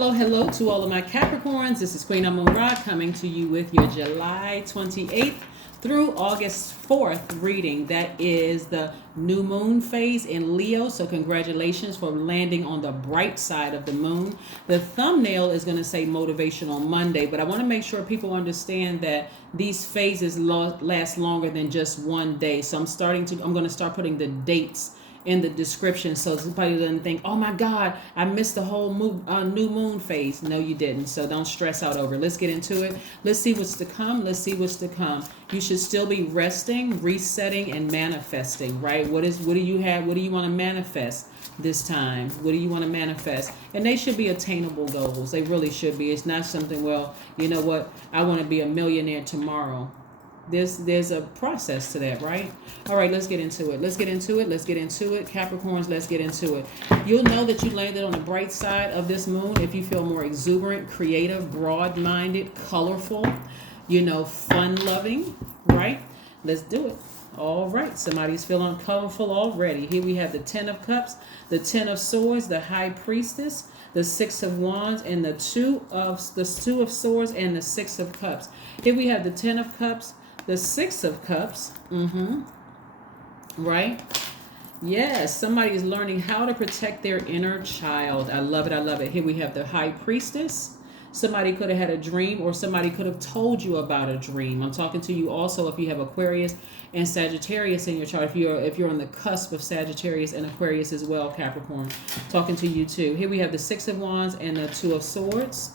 Hello to all of my Capricorns. This is Queen Amun Ra coming to you with your July 28th through August 4th reading. That is the new moon phase in Leo. So congratulations for landing on the bright side of the moon. The thumbnail is going to say Motivational Monday, but I want to make sure people understand that these phases last longer than just one day. So I'm going to start putting the dates in the description so somebody doesn't think, oh my God, I missed the whole new moon phase. No, you didn't. So don't stress out over it. Let's get into it. Let's see what's to come. You should still be resting, resetting, and manifesting, right? What do you have? What do you want to manifest this time? What do you want to manifest? And they should be attainable goals. They really should be. It's not something, well, you know what? I want to be a millionaire tomorrow. There's a process to that, right? All right, let's get into it. Capricorns, let's get into it. You'll know that you landed on the bright side of this moon if you feel more exuberant, creative, broad-minded, colorful, fun-loving, right? Let's do it. All right, somebody's feeling colorful already. Here we have the 10 of Cups, the 10 of Swords, the High Priestess, the 6 of Wands, and the 2 of Swords, and the 6 of Cups. Here we have the 10 of Cups, the 6 of Cups, right? Yes, somebody is learning how to protect their inner child. I love it. Here we have the High Priestess. Somebody could have had a dream, or somebody could have told you about a dream. I'm talking to you also if you have Aquarius and Sagittarius in your chart. If you're on the cusp of Sagittarius and Aquarius as well, Capricorn. Talking to you too. Here we have the 6 of Wands and the 2 of Swords.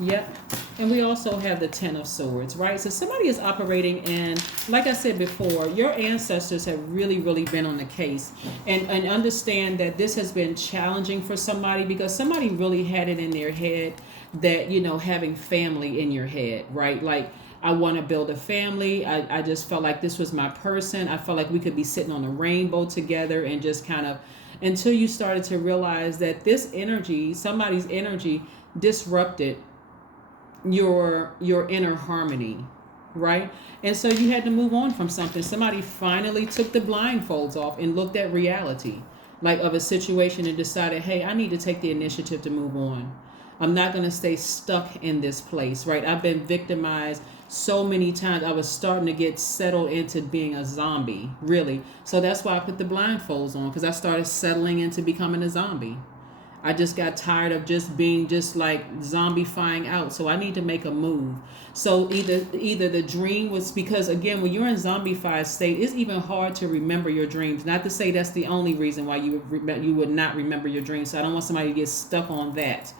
Yep. And we also have the 10 of Swords, right? So somebody is operating, and like I said before, your ancestors have really, really been on the case. And understand that this has been challenging for somebody because somebody really had it in their head that, having family in your head, right? Like, I want to build a family. I just felt like this was my person. I felt like we could be sitting on a rainbow together and just kind of, until you started to realize that this energy, somebody's energy, disrupted your inner harmony, right? And so you had to move on from something. Somebody finally took the blindfolds off and looked at reality, like of a situation, and decided, hey, I need to take the initiative to move on. I'm not going to stay stuck in this place, right? I've been victimized so many times. I was starting to get settled into being a zombie, really. So that's why I put the blindfolds on, because I started settling into becoming a zombie. I just got tired of just being just like zombifying out. So I need to make a move. So either the dream was, because again, when you're in zombified state, it's even hard to remember your dreams. Not to say that's the only reason why you would not remember your dreams. So I don't want somebody to get stuck on that.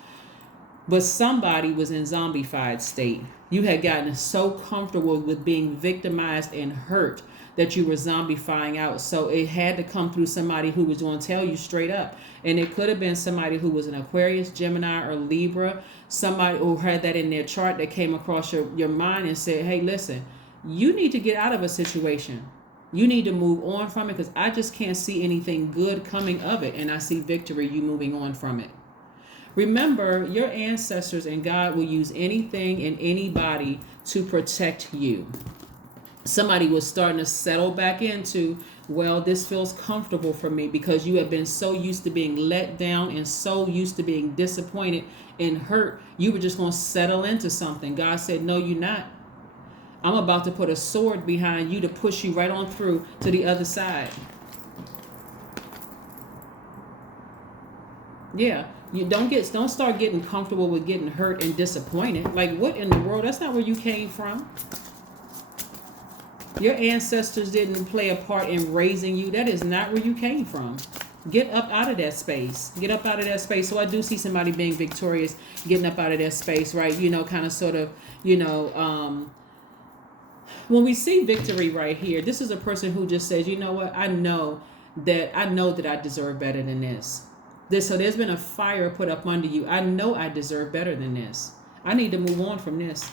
But somebody was in zombified state. You had gotten so comfortable with being victimized and hurt that you were zombifying out. So it had to come through somebody who was going to tell you straight up. And it could have been somebody who was an Aquarius, Gemini, or Libra. Somebody who had that in their chart that came across your mind and said, hey, listen, you need to get out of a situation. You need to move on from it, because I just can't see anything good coming of it. And I see victory, you moving on from it. Remember, your ancestors and God will use anything and anybody to protect you. Somebody was starting to settle back into, well, this feels comfortable for me, because you have been so used to being let down and so used to being disappointed and hurt. You were just going to settle into something. God said, no, you're not. I'm about to put a sword behind you to push you right on through to the other side. Yeah. You don't start getting comfortable with getting hurt and disappointed. Like, what in the world? That's not where you came from. Your ancestors didn't play a part in raising you. That is not where you came from. Get up out of that space. So I do see somebody being victorious, getting up out of that space, right? Kind of sort of, when we see victory right here, this is a person who just says, you know what? I know that I deserve better than this. So there's been a fire put up under you. I know I deserve better than this. I need to move on from this.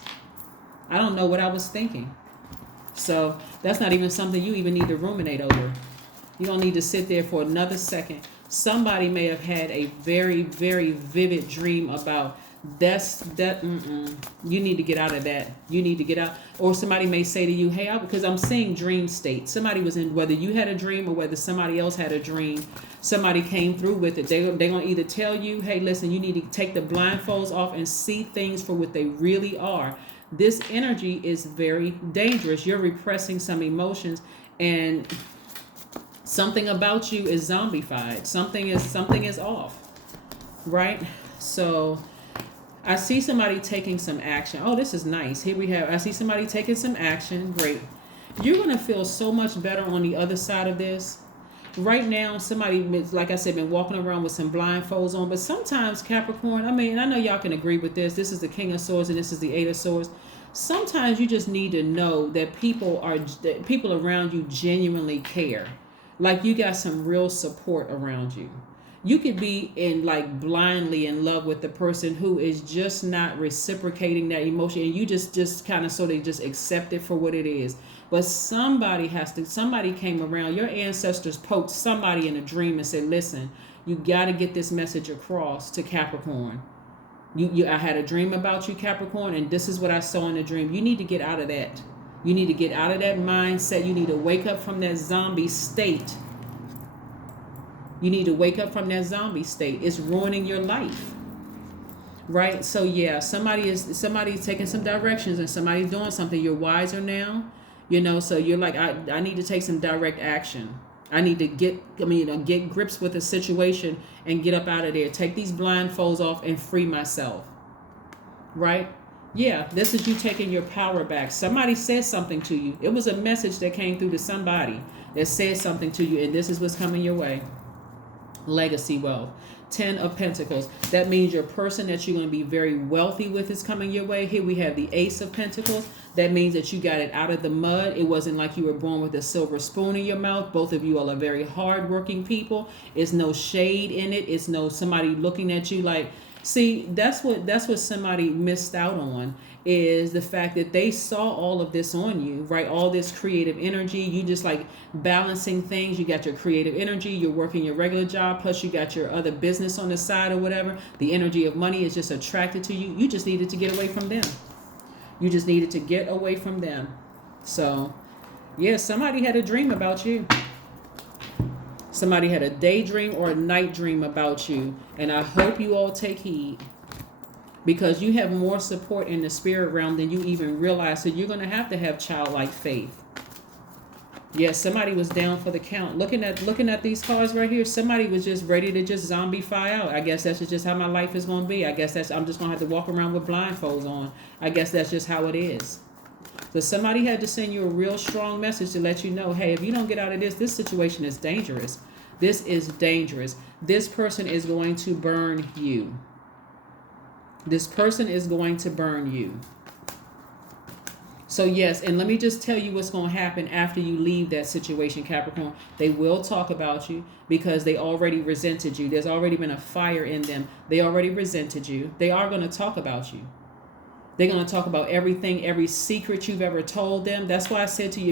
I don't know what I was thinking. So that's not even something you even need to ruminate over. You don't need to sit there for another second. Somebody may have had a very, very vivid dream about You need to get out of that. You need to get out. Or somebody may say to you, hey, because I'm seeing dream state. Somebody was in, whether you had a dream or whether somebody else had a dream, somebody came through with it. They're going to either tell you, hey, listen, you need to take the blindfolds off and see things for what they really are. This energy is very dangerous. You're repressing some emotions, and something about you is zombified. Something is off, right? So I see somebody taking some action. Oh, this is nice. Here we have, I see somebody taking some action. Great. You're going to feel so much better on the other side of this. Right now, somebody, like I said, been walking around with some blindfolds on. But sometimes, Capricorn, I mean, I know y'all can agree with this. This is the King of Swords and this is the Eight of Swords. Sometimes you just need to know that people around you genuinely care. Like you got some real support around you. You could be blindly in love with the person who is just not reciprocating that emotion, and you just kind of sort of just accept it for what it is. But somebody came around, your ancestors poked somebody in a dream and said, listen, you got to get this message across to Capricorn. I had a dream about you, Capricorn, and this is what I saw in the dream. You need to get out of that. You need to get out of that mindset. You need to wake up from that zombie state. You need to wake up from that zombie state. It's ruining your life. Right? So yeah, somebody's taking some directions and somebody's doing something. You're wiser now. So you're like, I need to take some direct action. I need to get grips with the situation and get up out of there. Take these blindfolds off and free myself. Right? Yeah, this is you taking your power back. Somebody said something to you. It was a message that came through to somebody that said something to you, and this is what's coming your way. Legacy wealth. 10 of Pentacles. That means your person that you're going to be very wealthy with is coming your way. Here we have the Ace of Pentacles. That means that you got it out of the mud. It wasn't like you were born with a silver spoon in your mouth. Both of you all are very hardworking people. It's no shade in it. It's no somebody looking at you like, see, that's what somebody missed out on, is the fact that they saw all of this on you, right? All this creative energy. You just like balancing things. You got your creative energy. You're working your regular job. Plus you got your other business on the side or whatever. The energy of money is just attracted to you. You just needed to get away from them. You just needed to get away from them. So, yeah, somebody had a dream about you. Somebody had a daydream or a night dream about you. And I hope you all take heed, because you have more support in the spirit realm than you even realize. So you're going to have childlike faith. Yes, somebody was down for the count. Looking at these cards right here, somebody was just ready to just zombify out. I guess that's just how my life is going to be. I guess I'm just going to have to walk around with blindfolds on. I guess that's just how it is. So somebody had to send you a real strong message to let you know, hey, if you don't get out of this situation is dangerous. This is dangerous. This person is going to burn you. This person is going to burn you. So yes, and let me just tell you what's going to happen after you leave that situation, Capricorn. They will talk about you because they already resented you. There's already been a fire in them. They already resented you. They are going to talk about you. They're going to talk about everything, every secret you've ever told them. That's why I said to you,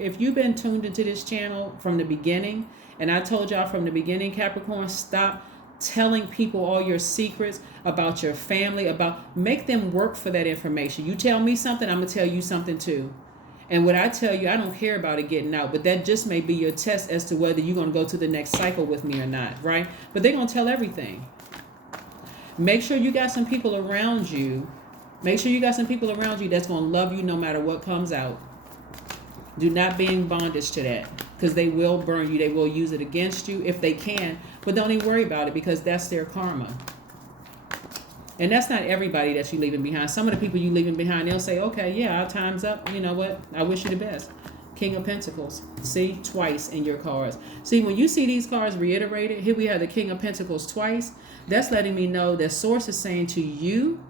if you've been tuned into this channel from the beginning, and I told y'all from the beginning, Capricorn, stop telling people all your secrets about your family, make them work for that information. You tell me something, I'm going to tell you something too. And what I tell you, I don't care about it getting out, but that just may be your test as to whether you're going to go to the next cycle with me or not, right? But they're going to tell everything. Make sure you got some people around you. Make sure you got some people around you that's going to love you no matter what comes out. Do not be in bondage to that, because they will burn you. They will use it against you if they can, but don't even worry about it, because that's their karma. And that's not everybody that you're leaving behind. Some of the people you're leaving behind, they'll say, okay, yeah, our time's up. You know what? I wish you the best. King of Pentacles. See? Twice in your cards. See, when you see these cards reiterated, here we have the King of Pentacles twice. That's letting me know that Source is saying to you,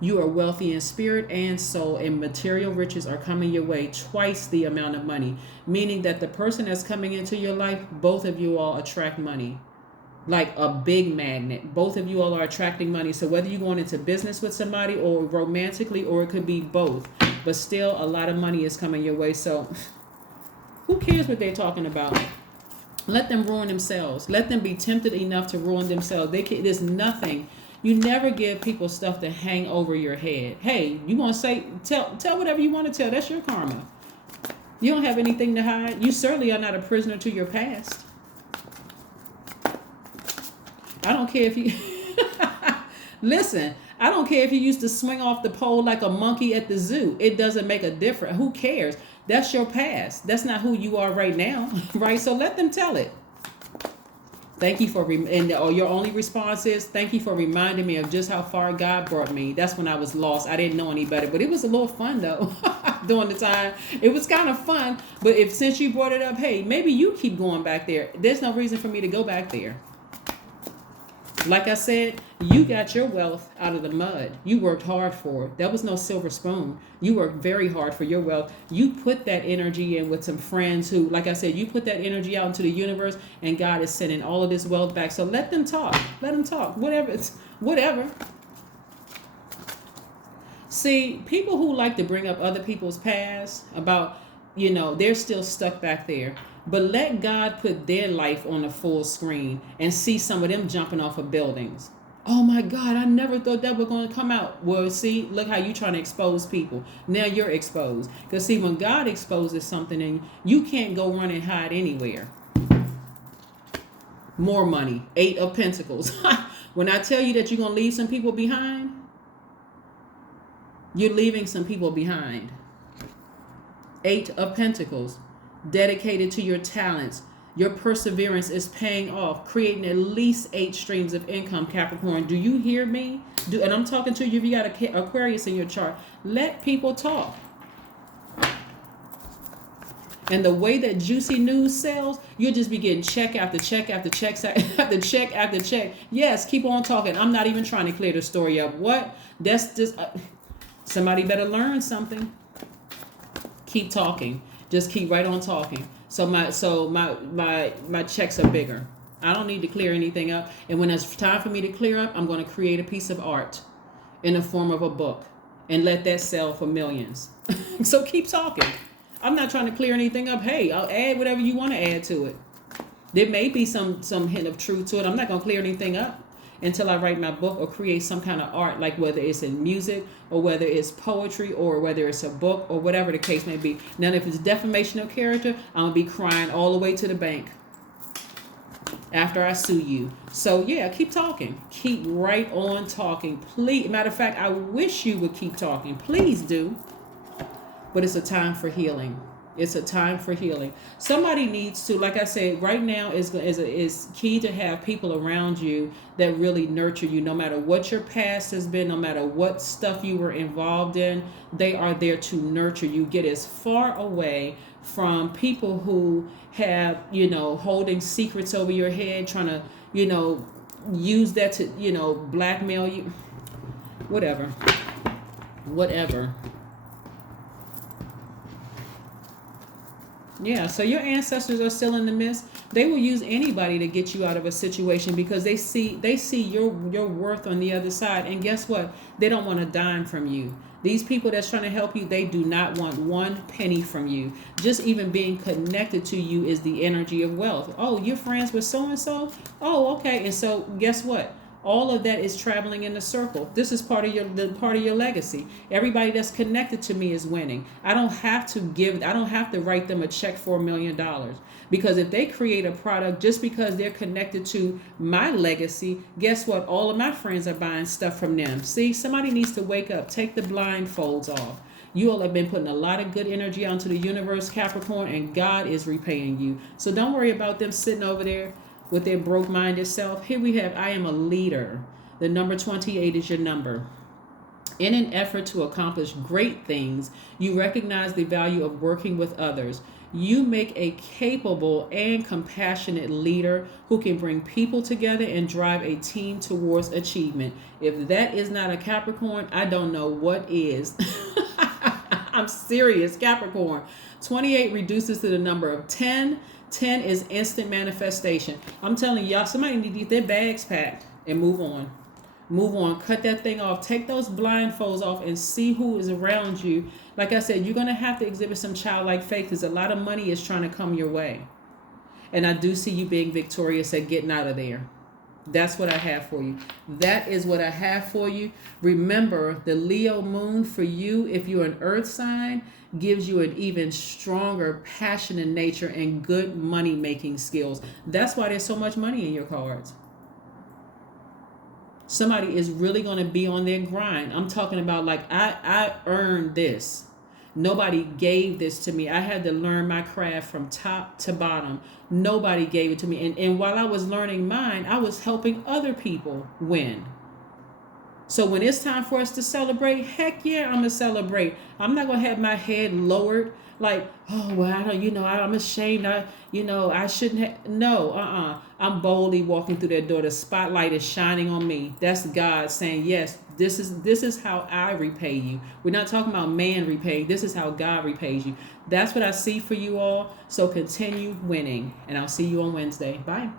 you are wealthy in spirit and soul, and material riches are coming your way, twice the amount of money. Meaning that the person that's coming into your life, both of you all attract money. Like a big magnet. Both of you all are attracting money. So whether you're going into business with somebody or romantically, or it could be both. But still, a lot of money is coming your way. So who cares what they're talking about? Let them ruin themselves. Let them be tempted enough to ruin themselves. There's nothing You never give people stuff to hang over your head. Hey, you want to say, tell whatever you want to tell. That's your karma. You don't have anything to hide. You certainly are not a prisoner to your past. I don't care if you... Listen, I don't care if you used to swing off the pole like a monkey at the zoo. It doesn't make a difference. Who cares? That's your past. That's not who you are right now, right? So let them tell it. Thank you for, your only response is, thank you for reminding me of just how far God brought me. That's when I was lost. I didn't know any better, but it was a little fun though. During the time, it was kind of fun. But since you brought it up, hey, maybe you keep going back there. There's no reason for me to go back there. Like I said, you got your wealth out of the mud. You worked hard for it. That was no silver spoon. You worked very hard for your wealth. You put that energy in with some friends who, like I said, you put that energy out into the universe, and God is sending all of this wealth back. So let them talk. Let them talk. Whatever. See, people who like to bring up other people's past about, they're still stuck back there. But let God put their life on the full screen and see some of them jumping off of buildings. Oh my God, I never thought that was going to come out. Well, see, look how you trying to expose people. Now you're exposed. Because see, when God exposes something, and you can't go run and hide anywhere. More money. 8 of Pentacles. When I tell you that you're going to leave some people behind, you're leaving some people behind. 8 of Pentacles. Dedicated to your talents. Your perseverance is paying off, creating at least 8 streams of income, Capricorn. Do you hear me? And I'm talking to you if you got Aquarius in your chart. Let people talk. And the way that juicy news sells, you'll just be getting check after check after check after check after check. Yes, keep on talking. I'm not even trying to clear the story up. What? That's just... somebody better learn something. Keep talking. Just keep right on talking. So my checks are bigger. I don't need to clear anything up. And when it's time for me to clear up, I'm going to create a piece of art in the form of a book and let that sell for millions. So keep talking. I'm not trying to clear anything up. Hey, I'll add whatever you want to add to it. There may be some hint of truth to it. I'm not going to clear anything up until I write my book or create some kind of art, like whether it's in music or whether it's poetry or whether it's a book or whatever the case may be. Now, if it's defamation of character, I'm going to be crying all the way to the bank after I sue you. So, yeah, keep talking. Keep right on talking. Please. Matter of fact, I wish you would keep talking. Please do. But it's a time for healing. It's a time for healing. Somebody needs to, like I said, right now is key to have people around you that really nurture you. No matter what your past has been, no matter what stuff you were involved in, they are there to nurture you. Get as far away from people who have, holding secrets over your head, trying to, use that to, blackmail you. Whatever. Yeah, so your ancestors are still in the midst. They will use anybody to get you out of a situation because they see your worth on the other side. And guess what? They don't want a dime from you. These people that's trying to help you, they do not want 1 penny from you. Just even being connected to you is the energy of wealth. Oh, you're friends with so-and-so? Oh, okay. And so guess what? All of that is traveling in a circle. This is part of your legacy. Everybody that's connected to me is winning. I don't have to write them a check for $1 million. Because if they create a product just because they're connected to my legacy, guess what? All of my friends are buying stuff from them. See, somebody needs to wake up. Take the blindfolds off. You all have been putting a lot of good energy out into the universe, Capricorn, and God is repaying you. So don't worry about them sitting over there with their broke-minded self. Here we have, I am a leader. The number 28 is your number. In an effort to accomplish great things, you recognize the value of working with others. You make a capable and compassionate leader who can bring people together and drive a team towards achievement. If that is not a Capricorn, I don't know what is. I'm serious, Capricorn. 28 reduces to the number of 10. 10 is instant manifestation. I'm telling y'all, somebody need to get their bags packed and move on. Move on. Cut that thing off. Take those blindfolds off and see who is around you. Like I said, you're going to have to exhibit some childlike faith because a lot of money is trying to come your way. And I do see you being victorious at getting out of there. That's what I have for you. That is what I have for you. Remember, the Leo moon for you, if you're an earth sign, gives you an even stronger passion in nature and good money making skills. That's why there's so much money in your cards. Somebody is really going to be on their grind. I'm talking about like I earned this. Nobody gave this to me. I had to learn my craft from top to bottom. Nobody gave it to me. And while I was learning mine, I was helping other people win. So when it's time for us to celebrate, heck yeah, I'm going to celebrate. I'm not going to have my head lowered like, oh, well, I don't, I'm ashamed. I shouldn't have. No, I'm boldly walking through that door. The spotlight is shining on me. That's God saying, yes, this is how I repay you. We're not talking about man repay. This is how God repays you. That's what I see for you all. So continue winning. And I'll see you on Wednesday. Bye.